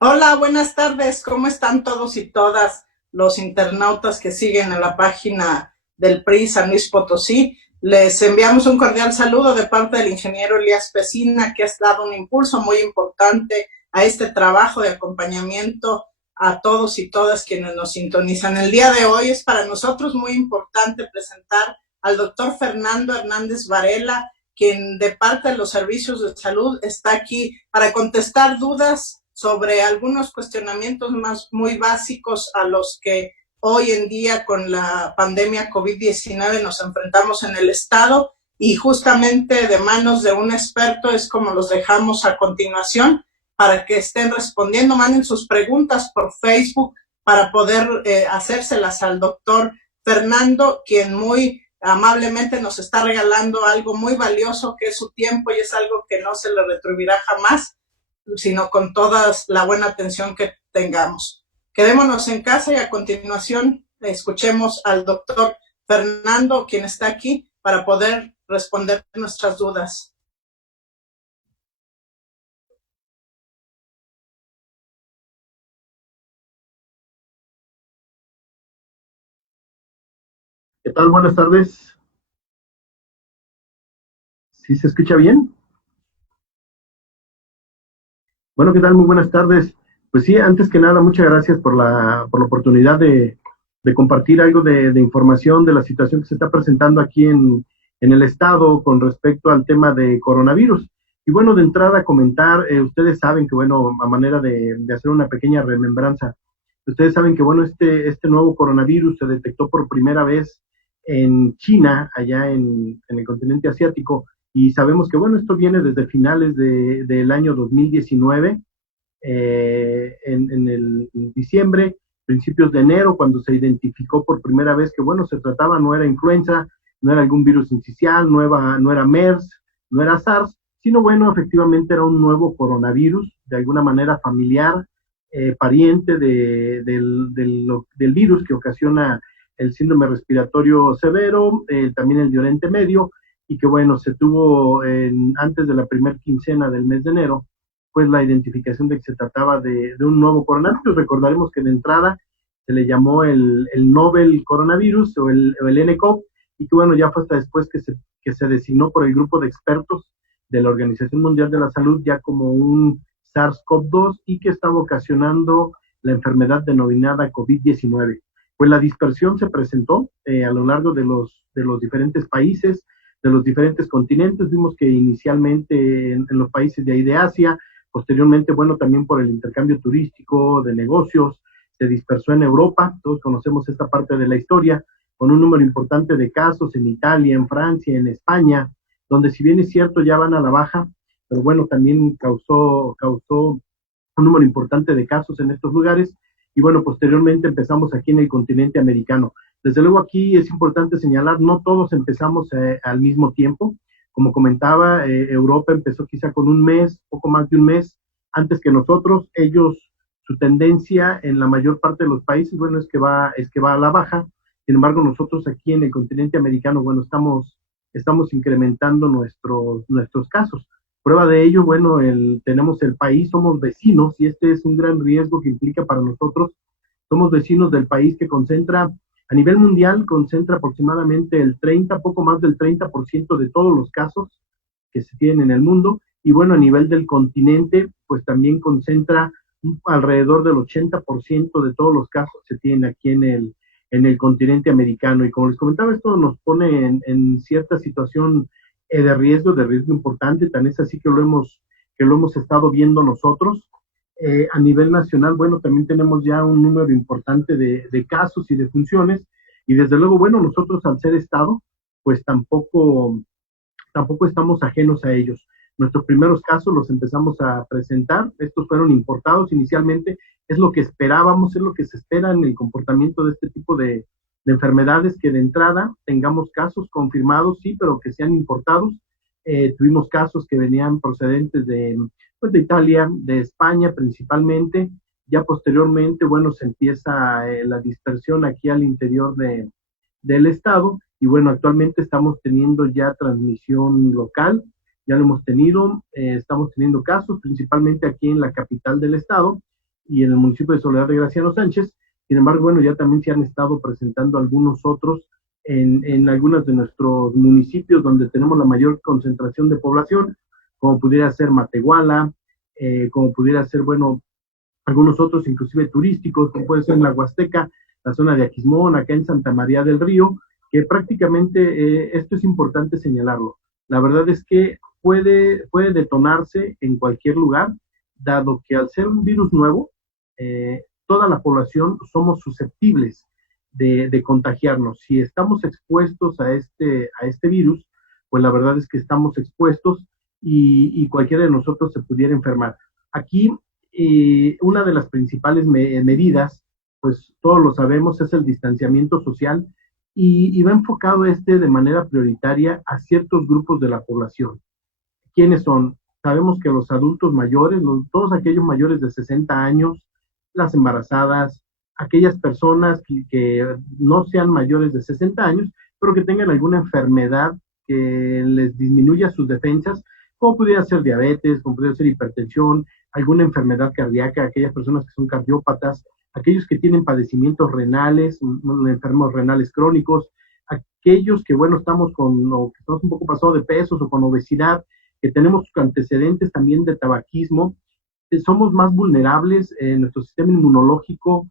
Hola, buenas tardes. ¿Cómo están todos y todas los internautas que siguen en la página del PRI San Luis Potosí? Les enviamos un cordial saludo de parte del ingeniero Elías Pesina, que ha dado un impulso muy importante a este trabajo de acompañamiento a todos y todas quienes nos sintonizan. El día de hoy es para nosotros muy importante presentar al doctor Fernando Hernández Varela, quien de parte de los servicios de salud está aquí para contestar dudas sobre algunos cuestionamientos más muy básicos a los que hoy en día con la pandemia COVID-19 nos enfrentamos en el Estado, y justamente de manos de un experto es como los dejamos a continuación para que estén respondiendo. Manden sus preguntas por Facebook para poder hacérselas al doctor Fernando, quien muy amablemente nos está regalando algo muy valioso que es su tiempo, y es algo que no se le retribuirá jamás, sino con toda la buena atención que tengamos. Quedémonos en casa y a continuación escuchemos al doctor Fernando, quien está aquí para poder responder nuestras dudas. ¿Qué tal? Buenas tardes. ¿Sí se escucha bien? Bueno, ¿qué tal? Muy buenas tardes. Pues sí, antes que nada, muchas gracias por la oportunidad de compartir algo de información de la situación que se está presentando aquí en el estado con respecto al tema de coronavirus. Y bueno, de entrada comentar, ustedes saben que, bueno, a manera de hacer una pequeña remembranza, ustedes saben que, bueno, este nuevo coronavirus se detectó por primera vez en China, allá en el continente asiático, y sabemos que, bueno, esto viene desde finales del año 2019, en diciembre, principios de enero, cuando se identificó por primera vez que, bueno, se trataba, no era influenza, no era algún virus incisional, no era MERS, no era SARS, sino, bueno, efectivamente era un nuevo coronavirus, de alguna manera familiar, pariente del virus que ocasiona el síndrome respiratorio severo, también el de Oriente Medio, y que, bueno, se tuvo antes de la primera quincena del mes de enero, pues la identificación de que se trataba de un nuevo coronavirus. Recordaremos que de entrada se le llamó el Novel Coronavirus o el NCOV, y que, bueno, ya fue hasta después que se designó por el grupo de expertos de la Organización Mundial de la Salud ya como un SARS-CoV-2, y que estaba ocasionando la enfermedad denominada COVID-19. Pues la dispersión se presentó a lo largo de los diferentes países, de los diferentes continentes. Vimos que inicialmente en los países de ahí de Asia, posteriormente, bueno, también por el intercambio turístico, de negocios, se dispersó en Europa. Todos conocemos esta parte de la historia, con un número importante de casos en Italia, en Francia, en España, donde, si bien es cierto, ya van a la baja, pero bueno, también causó un número importante de casos en estos lugares. Y bueno, posteriormente empezamos aquí en el continente americano. Desde luego, aquí es importante señalar, no todos empezamos al mismo tiempo. Como comentaba, Europa empezó quizá con un mes, poco más de un mes antes que nosotros. Ellos, su tendencia en la mayor parte de los países, bueno, es que va a la baja. Sin embargo, nosotros aquí en el continente americano, bueno, estamos incrementando nuestros casos. Prueba de ello, bueno, tenemos el país, somos vecinos, y este es un gran riesgo que implica para nosotros. Somos vecinos del país que concentra, a nivel mundial, concentra aproximadamente el 30, poco más del 30% de todos los casos que se tienen en el mundo. Y bueno, a nivel del continente, pues también concentra alrededor del 80% de todos los casos que se tienen aquí en el continente americano. Y como les comentaba, esto nos pone en cierta situación de riesgo importante. Tan es así que lo hemos estado viendo nosotros. A nivel nacional, bueno, también tenemos ya un número importante de casos y de funciones, y desde luego, bueno, nosotros, al ser Estado, pues tampoco estamos ajenos a ellos. Nuestros primeros casos los empezamos a presentar, estos fueron importados inicialmente, es lo que esperábamos, es lo que se espera en el comportamiento de este tipo de enfermedades, que de entrada tengamos casos confirmados, sí, pero que sean importados. Tuvimos casos que venían procedentes pues, de Italia, de España principalmente. Ya posteriormente, bueno, se empieza la dispersión aquí al interior del estado, y bueno, actualmente estamos teniendo ya transmisión local, ya lo hemos tenido, estamos teniendo casos principalmente aquí en la capital del estado, y en el municipio de Soledad de Graciano Sánchez. Sin embargo, bueno, ya también se han estado presentando algunos otros en algunos de nuestros municipios donde tenemos la mayor concentración de población, como pudiera ser Matehuala, como pudiera ser, bueno, algunos otros inclusive turísticos, como puede ser en la Huasteca, la zona de Aquismón, acá en Santa María del Río, que prácticamente esto es importante señalarlo. La verdad es que puede detonarse en cualquier lugar, dado que al ser un virus nuevo, toda la población somos susceptibles de contagiarnos. Si estamos expuestos a este virus, pues la verdad es que estamos expuestos y cualquiera de nosotros se pudiera enfermar. Aquí, una de las principales medidas, pues todos lo sabemos, es el distanciamiento social y va enfocado de manera prioritaria a ciertos grupos de la población. ¿Quiénes son? Sabemos que los adultos mayores, todos aquellos mayores de 60 años, las embarazadas, aquellas personas que no sean mayores de 60 años, pero que tengan alguna enfermedad que les disminuya sus defensas, como pudiera ser diabetes, como pudiera ser hipertensión, alguna enfermedad cardíaca, aquellas personas que son cardiópatas, aquellos que tienen padecimientos renales, enfermos renales crónicos, aquellos que, bueno, estamos o que estamos un poco pasados de pesos o con obesidad, que tenemos antecedentes también de tabaquismo, somos más vulnerables, nuestro sistema inmunológico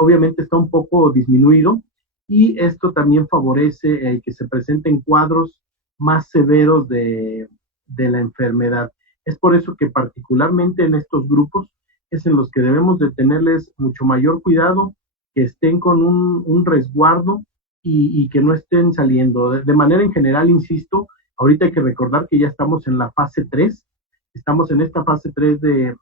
obviamente está un poco disminuido y esto también favorece que se presenten cuadros más severos de la enfermedad. Es por eso que particularmente en estos grupos es en los que debemos de tenerles mucho mayor cuidado, que estén con un resguardo y que no estén saliendo. De manera en general, insisto, ahorita hay que recordar que ya estamos en la fase 3, estamos en esta fase 3 de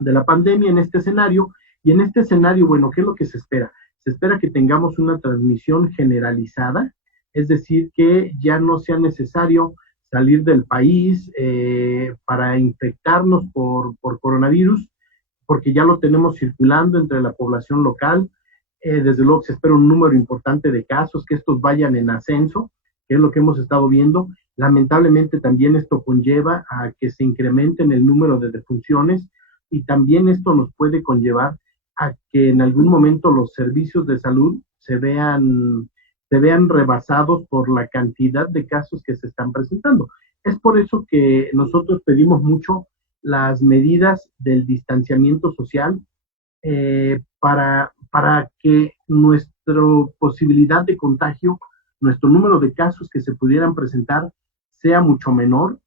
la pandemia, en este escenario, y en este escenario, bueno, ¿qué es lo que se espera? Se espera que tengamos una transmisión generalizada, es decir, que ya no sea necesario salir del país para infectarnos por coronavirus, porque ya lo tenemos circulando entre la población local. Desde luego se espera un número importante de casos, que estos vayan en ascenso, que es lo que hemos estado viendo. Lamentablemente también esto conlleva a que se incrementen el número de defunciones y también esto nos puede conllevar a que en algún momento los servicios de salud se vean rebasados por la cantidad de casos que se están presentando. Es por eso que nosotros pedimos mucho las medidas del distanciamiento social para que nuestra posibilidad de contagio, nuestro número de casos que se pudieran presentar sea mucho menor,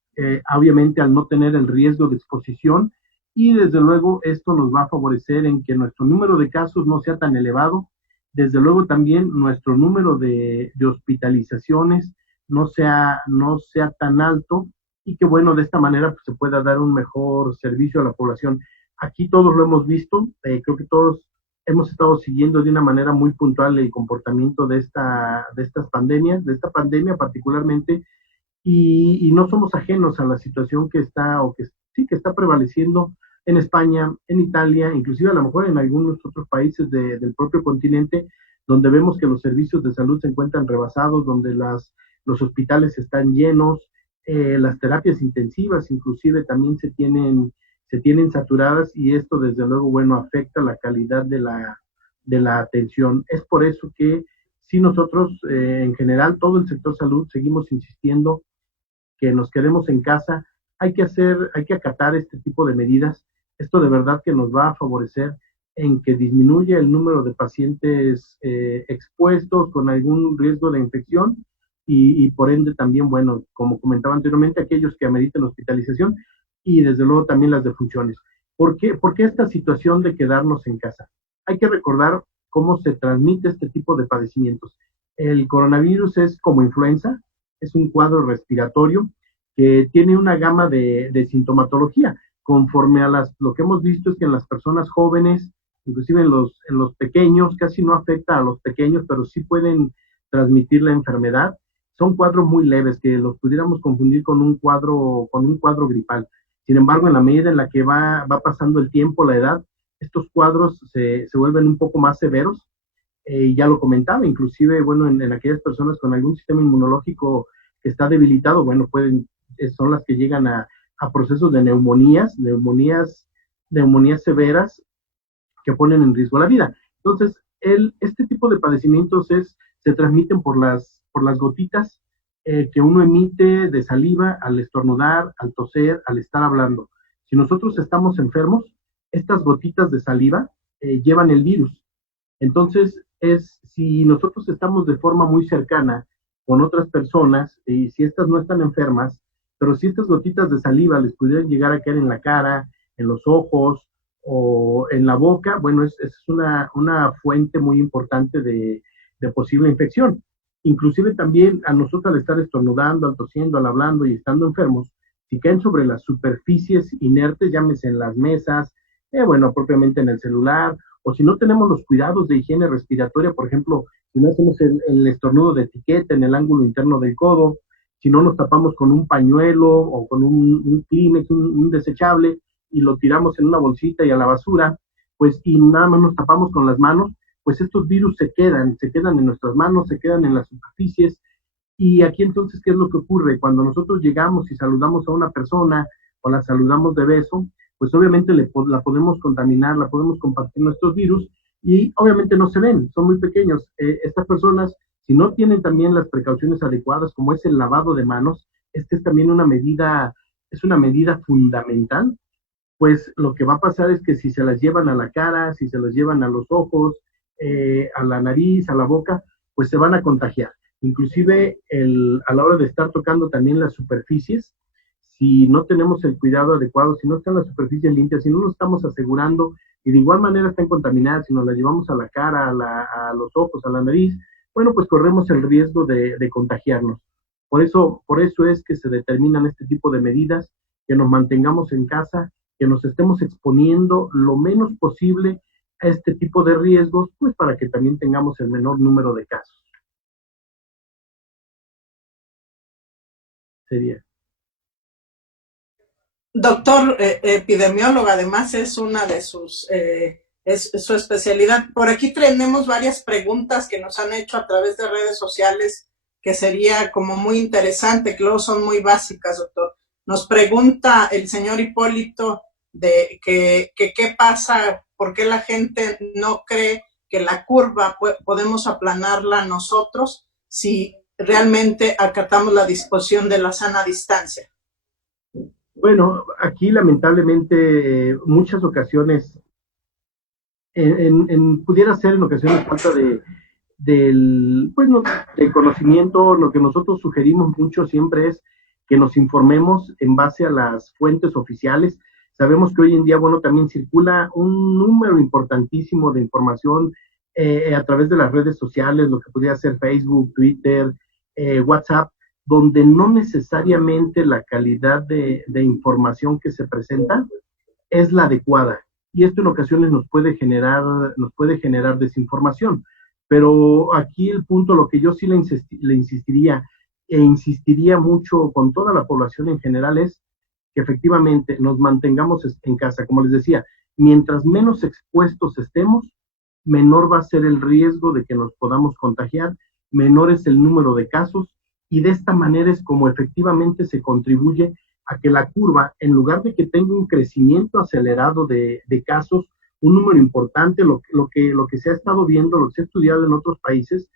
obviamente al no tener el riesgo de exposición, y desde luego esto nos va a favorecer en que nuestro número de casos no sea tan elevado, desde luego también nuestro número de hospitalizaciones no sea tan alto y que bueno, de esta manera pues, se pueda dar un mejor servicio a la población. Aquí todos lo hemos visto, creo que todos hemos estado siguiendo de una manera muy puntual el comportamiento de esta pandemia particularmente, y no somos ajenos a la situación que está, o que sí que está prevaleciendo en España, en Italia, inclusive a lo mejor en algunos otros países del propio continente, donde vemos que los servicios de salud se encuentran rebasados, donde los hospitales están llenos, las terapias intensivas inclusive también se tienen saturadas, y esto desde luego, bueno, afecta la calidad de la atención. Es por eso que si nosotros, en general, todo el sector salud, seguimos insistiendo que nos quedemos en casa, hay que acatar este tipo de medidas. Esto de verdad que nos va a favorecer en que disminuya el número de pacientes expuestos con algún riesgo de infección y por ende también, bueno, como comentaba anteriormente, aquellos que ameriten hospitalización y desde luego también las defunciones. ¿Por qué esta situación de quedarnos en casa? Hay que recordar cómo se transmite este tipo de padecimientos. El coronavirus es como influenza, es un cuadro respiratorio que tiene una gama de sintomatología. Conforme a lo que hemos visto es que en las personas jóvenes, inclusive en los pequeños, casi no afecta a los pequeños, pero sí pueden transmitir la enfermedad. Son cuadros muy leves que los pudiéramos confundir con un cuadro gripal. Sin embargo, en la medida en la que va pasando el tiempo, la edad, estos cuadros se vuelven un poco más severos. Ya lo comentaba, inclusive, bueno, en aquellas personas con algún sistema inmunológico que está debilitado, bueno, son las que llegan a procesos de neumonías severas, que ponen en riesgo la vida. Entonces, este tipo de padecimientos se transmiten por las gotitas que uno emite de saliva al estornudar, al toser, al estar hablando. Si nosotros estamos enfermos, estas gotitas de saliva llevan el virus. Entonces, si nosotros estamos de forma muy cercana con otras personas, y si estas no están enfermas, pero si estas gotitas de saliva les pudieran llegar a caer en la cara, en los ojos o en la boca, bueno, es una fuente muy importante de posible infección. Inclusive también a nosotros al estar estornudando, al tosiendo, al hablando y estando enfermos, si caen sobre las superficies inertes, llámese en las mesas, bueno, propiamente en el celular, o si no tenemos los cuidados de higiene respiratoria, por ejemplo, si no hacemos el estornudo de etiqueta en el ángulo interno del codo, si no nos tapamos con un pañuelo o con un Kleenex, un desechable, y lo tiramos en una bolsita y a la basura, pues, y nada más nos tapamos con las manos, pues estos virus se quedan en nuestras manos, se quedan en las superficies, y aquí entonces, ¿qué es lo que ocurre? Cuando nosotros llegamos y saludamos a una persona, o la saludamos de beso, pues obviamente la podemos contaminar, la podemos compartir nuestros virus, y obviamente no se ven, son muy pequeños. Estas personas, si no tienen también las precauciones adecuadas, como es el lavado de manos, es también es una medida fundamental, pues lo que va a pasar es que si se las llevan a la cara, si se las llevan a los ojos, a la nariz, a la boca, pues se van a contagiar. Inclusive a la hora de estar tocando también las superficies, si no tenemos el cuidado adecuado, si no están las superficies limpias, si no nos estamos asegurando y de igual manera están contaminadas, si nos las llevamos a la cara, a los ojos, a la nariz, bueno, pues corremos el riesgo de contagiarnos. Por eso es que se determinan este tipo de medidas, que nos mantengamos en casa, que nos estemos exponiendo lo menos posible a este tipo de riesgos, pues para que también tengamos el menor número de casos. Sería. Doctor epidemiólogo, además es una de es su especialidad. Por aquí tenemos varias preguntas que nos han hecho a través de redes sociales, que sería como muy interesante, que luego son muy básicas, doctor. Nos pregunta el señor Hipólito de que qué pasa, por qué la gente no cree que la curva podemos aplanarla nosotros si realmente acatamos la disposición de la sana distancia. Bueno, aquí lamentablemente muchas ocasiones, pudiera ser en ocasiones falta del conocimiento. Lo que nosotros sugerimos mucho siempre es que nos informemos en base a las fuentes oficiales. Sabemos que hoy en día, bueno, también circula un número importantísimo de información a través de las redes sociales, lo que podría ser Facebook, Twitter, WhatsApp, donde no necesariamente la calidad de información que se presenta es la adecuada. Y esto en ocasiones nos puede generar desinformación. Pero aquí el punto, lo que yo sí le insistiría mucho con toda la población en general, es que efectivamente nos mantengamos en casa. Como les decía, mientras menos expuestos estemos, menor va a ser el riesgo de que nos podamos contagiar, menor es el número de casos, y de esta manera es como efectivamente se contribuye a que la curva, en lugar de que tenga un crecimiento acelerado de casos, un número importante, lo que se ha estado viendo, lo que se ha estudiado en otros países,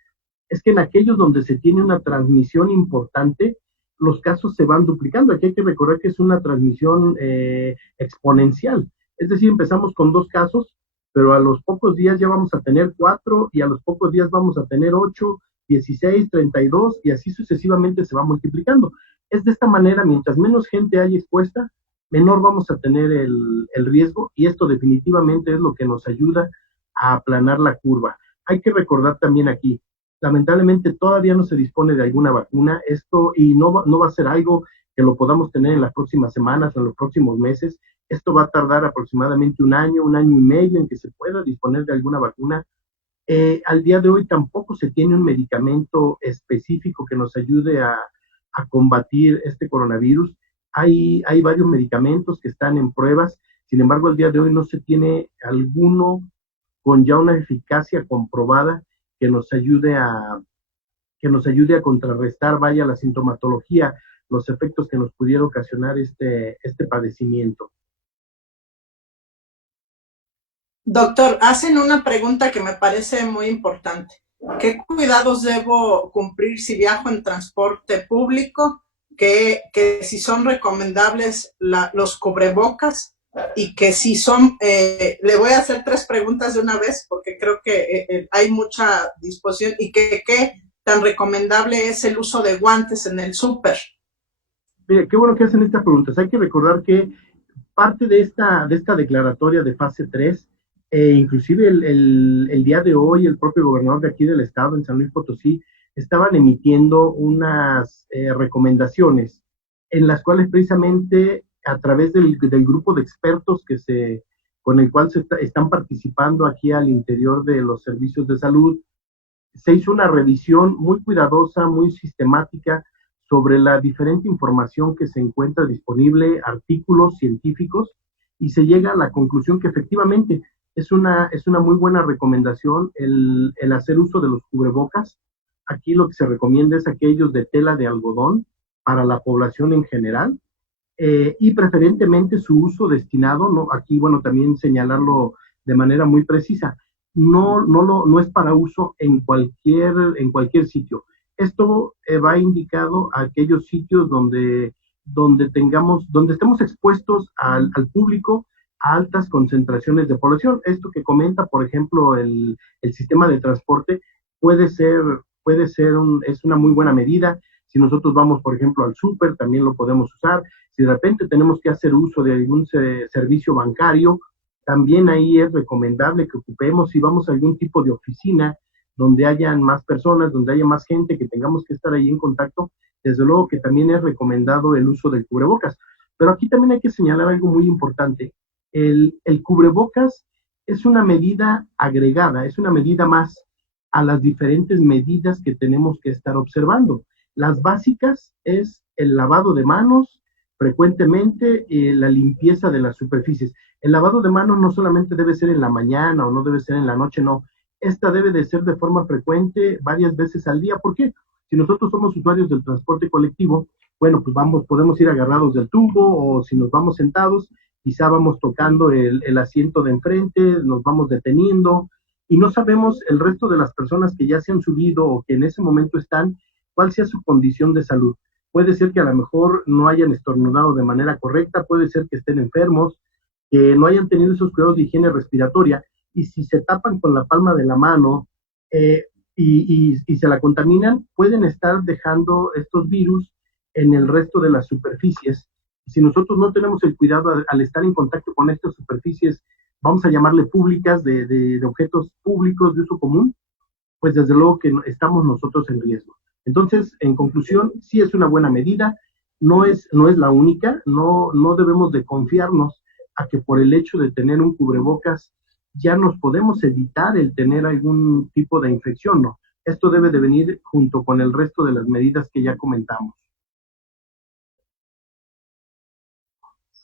es que en aquellos donde se tiene una transmisión importante, los casos se van duplicando. Aquí hay que recordar que es una transmisión exponencial. Es decir, empezamos con 2 casos, pero a los pocos días ya vamos a tener 4, y a los pocos días vamos a tener 8, 16, 32, y así sucesivamente se va multiplicando. Es de esta manera, mientras menos gente haya expuesta, menor vamos a tener el riesgo, y esto definitivamente es lo que nos ayuda a aplanar la curva. Hay que recordar también aquí, lamentablemente todavía no se dispone de alguna vacuna, y no va a ser algo que lo podamos tener en las próximas semanas o en los próximos meses. Esto va a tardar aproximadamente un año y medio en que se pueda disponer de alguna vacuna. Al día de hoy tampoco se tiene un medicamento específico que nos ayude a combatir este coronavirus. Hay varios medicamentos que están en pruebas, sin embargo, al día de hoy no se tiene alguno con ya una eficacia comprobada que nos ayude a contrarrestar, vaya, la sintomatología, los efectos que nos pudiera ocasionar este padecimiento. Doctor, hacen una pregunta que me parece muy importante. ¿Qué cuidados debo cumplir si viajo en transporte público? Que si son recomendables los cubrebocas y que si son, le voy a hacer 3 preguntas de una vez porque creo que hay mucha disposición y que qué tan recomendable es el uso de guantes en el súper. Mire, qué bueno que hacen estas preguntas. Hay que recordar que parte de esta declaratoria de fase 3, inclusive el día de hoy, el propio gobernador de aquí del estado, en San Luis Potosí, estaban emitiendo unas recomendaciones en las cuales precisamente a través del grupo de expertos con el cual están participando aquí al interior de los servicios de salud, se hizo una revisión muy cuidadosa, muy sistemática sobre la diferente información que se encuentra disponible, artículos científicos, y se llega a la conclusión que efectivamente es una muy buena recomendación el hacer uso de los cubrebocas. Aquí lo que se recomienda es aquellos de tela de algodón para la población en general, y preferentemente su uso destinado, ¿no? Aquí, bueno, también señalarlo de manera muy precisa, no es para uso en cualquier sitio. Esto va indicado a aquellos sitios donde estemos expuestos al público a altas concentraciones de población. Esto que comenta, por ejemplo, el sistema de transporte es una muy buena medida. Si nosotros vamos, por ejemplo, al súper, también lo podemos usar. Si de repente tenemos que hacer uso de algún servicio bancario, también ahí es recomendable que ocupemos. Si vamos a algún tipo de oficina donde hayan más personas, donde haya más gente, que tengamos que estar ahí en contacto, desde luego que también es recomendado el uso del cubrebocas. Pero aquí también hay que señalar algo muy importante. El cubrebocas es una medida agregada, es una medida más a las diferentes medidas que tenemos que estar observando. Las básicas es el lavado de manos frecuentemente, la limpieza de las superficies. El lavado de manos no solamente debe ser en la mañana o no debe ser en la noche, no. Esta debe de ser de forma frecuente, varias veces al día. ¿Por qué? Si nosotros somos usuarios del transporte colectivo, bueno, pues podemos ir agarrados del tubo, o si nos vamos sentados, quizá vamos tocando el asiento de enfrente, nos vamos deteniendo, y no sabemos el resto de las personas que ya se han subido o que en ese momento están, cuál sea su condición de salud. Puede ser que a lo mejor no hayan estornudado de manera correcta, puede ser que estén enfermos, que no hayan tenido esos cuidados de higiene respiratoria, y si se tapan con la palma de la mano y se la contaminan, pueden estar dejando estos virus en el resto de las superficies. Si nosotros no tenemos el cuidado al estar en contacto con estas superficies, vamos a llamarle públicas, de objetos públicos de uso común, pues desde luego que estamos nosotros en riesgo. Entonces, en conclusión, sí es una buena medida, no es la única, no debemos de confiarnos a que por el hecho de tener un cubrebocas ya nos podemos evitar el tener algún tipo de infección, no. Esto debe de venir junto con el resto de las medidas que ya comentamos.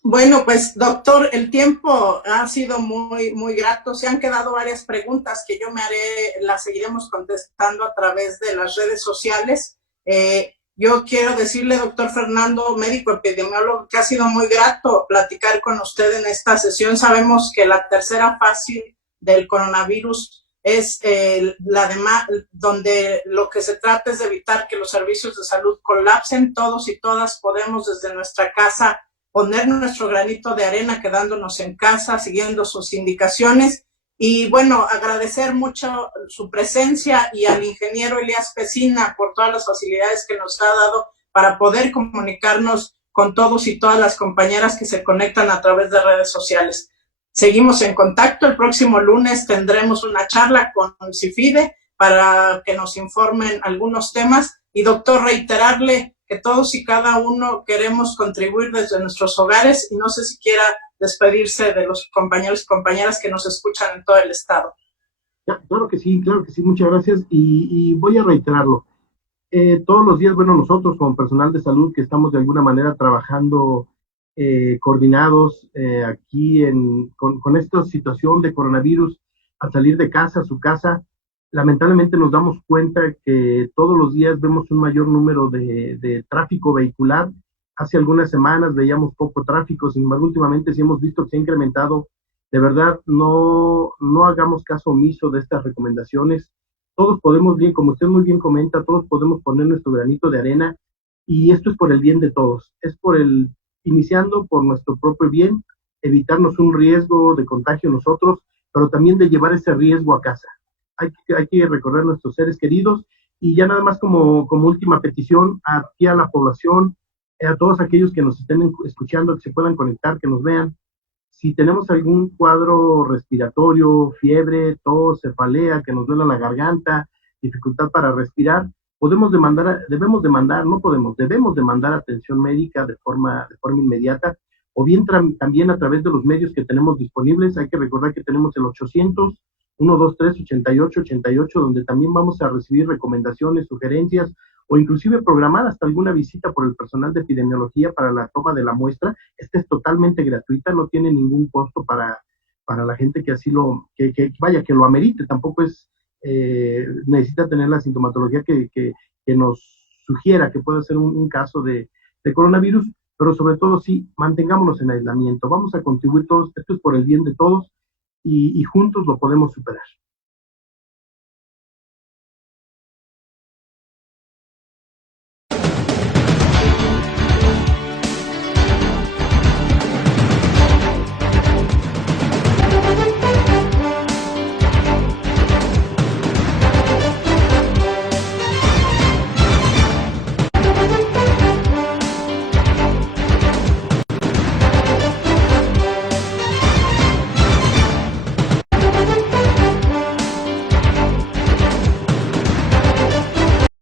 Bueno, pues doctor, el tiempo ha sido muy, muy grato. Se han quedado varias preguntas que yo me haré, las seguiremos contestando a través de las redes sociales. Yo quiero decirle, doctor Fernando, médico epidemiólogo, que ha sido muy grato platicar con usted en esta sesión. Sabemos que la tercera fase del coronavirus es donde lo que se trata es de evitar que los servicios de salud colapsen. Todos y todas podemos desde nuestra casa poner nuestro granito de arena quedándonos en casa, siguiendo sus indicaciones. Y bueno, agradecer mucho su presencia y al ingeniero Elías Pesina por todas las facilidades que nos ha dado para poder comunicarnos con todos y todas las compañeras que se conectan a través de redes sociales. Seguimos en contacto. El próximo lunes tendremos una charla con CIFIDE para que nos informen algunos temas. Y doctor, reiterarle que todos y cada uno queremos contribuir desde nuestros hogares, y no sé si quiera despedirse de los compañeros y compañeras que nos escuchan en todo el estado. Claro que sí, muchas gracias, y voy a reiterarlo. Todos los días, bueno, nosotros como personal de salud que estamos de alguna manera trabajando coordinados aquí con esta situación de coronavirus, al salir de casa, a su casa, lamentablemente nos damos cuenta que todos los días vemos un mayor número de tráfico vehicular. Hace algunas semanas veíamos poco tráfico, sin embargo, últimamente sí hemos visto que se ha incrementado De verdad, no hagamos caso omiso de estas recomendaciones. Todos podemos bien, como usted muy bien comenta, todos podemos poner nuestro granito de arena y esto es por el bien de todos. Es iniciando por nuestro propio bien, evitarnos un riesgo de contagio nosotros, pero también de llevar ese riesgo a casa. Hay que recordar a nuestros seres queridos y ya nada más como última petición aquí a la población, a todos aquellos que nos estén escuchando, que se puedan conectar, que nos vean. Si tenemos algún cuadro respiratorio, fiebre, tos, cefalea, que nos duela la garganta, dificultad para respirar, debemos demandar, no podemos, debemos demandar atención médica de forma inmediata, o bien también a través de los medios que tenemos disponibles. Hay que recordar que tenemos el 800 123 88 88, donde también vamos a recibir recomendaciones, sugerencias, o inclusive programar hasta alguna visita por el personal de epidemiología para la toma de la muestra. Esta es totalmente gratuita, no tiene ningún costo para la gente que así que lo amerite. Tampoco necesita tener la sintomatología que nos sugiera que pueda ser un caso de coronavirus, pero sobre todo sí, mantengámonos en aislamiento. Vamos a contribuir todos, esto es por el bien de todos y juntos lo podemos superar.